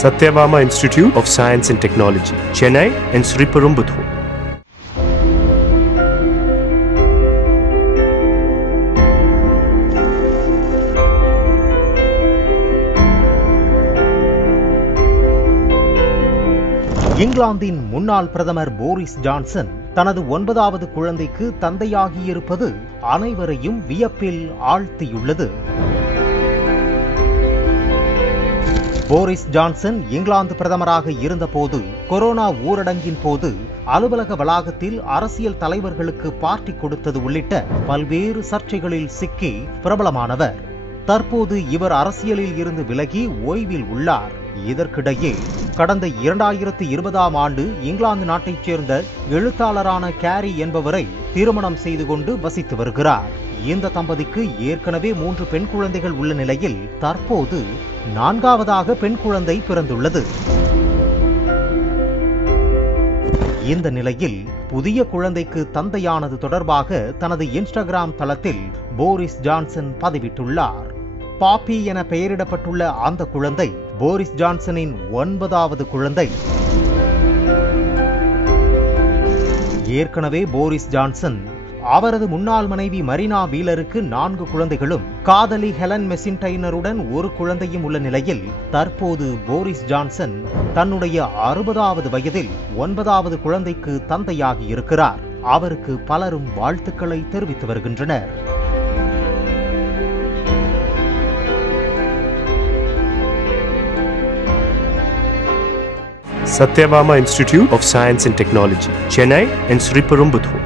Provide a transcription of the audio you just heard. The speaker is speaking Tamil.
Satyabama Institute of Science and Technology, Chennai and Sriperumbudur. இங்கிலாந்தின் முன்னாள் பிரதமர் போரிஸ் ஜான்சன் தனது 9வது குழந்தைக்கு தந்தையாகியிருப்பது அனைவரையும் வியப்பில் ஆழ்த்தியுள்ளது. போரிஸ் ஜான்சன் இங்கிலாந்து பிரதமராக இருந்தபோது கொரோனா ஊரடங்கின் போது அலுவலக வளாகத்தில் அரசியல் தலைவர்களுக்கு பார்ட்டி கொடுத்தது உள்ளிட்ட பல்வேறு சர்ச்சைகளில் சிக்கி பிரபலமானவர். தற்போது இவர் அரசியலில் இருந்து விலகி ஓய்வில் உள்ளார். இதற்கிடையே கடந்த 2020ஆம் ஆண்டு இங்கிலாந்து நாட்டைச் சேர்ந்த எழுத்தாளரான கேரி என்பவரை திருமணம் செய்து கொண்டு வசித்து வருகிறார். இந்த தம்பதிக்கு ஏற்கனவே 3 பெண் குழந்தைகள் உள்ள நிலையில் தற்போது 4வது பெண் குழந்தை பிறந்துள்ளது. இந்த நிலையில் புதிய குழந்தைக்கு தந்தையானது தொடர்பாக தனது இன்ஸ்டாகிராம் தளத்தில் போரிஸ் ஜான்சன் பதிவிட்டுள்ளார். பாப்பி என பெயரிடப்பட்டுள்ள அந்த குழந்தை போரிஸ் ஜான்சனின் 9வது குழந்தை. ஏற்கனவே போரிஸ் ஜான்சன் அவரது முன்னாள் மனைவி மரினா வீலருக்கு 4 குழந்தைகளும் காதலி ஹெலன் மெசின்டைனருடன் 1 குழந்தையும் உள்ள நிலையில் தற்போது போரிஸ் ஜான்சன் தன்னுடைய 60வது வயதில் 9வது குழந்தைக்கு தந்தையாகி இருக்கிறார். அவருக்கு பலரும் வாழ்த்துக்களை தெரிவித்து வருகின்றனர். Satyabama Institute of Science and Technology, Chennai and Sriperumbudur.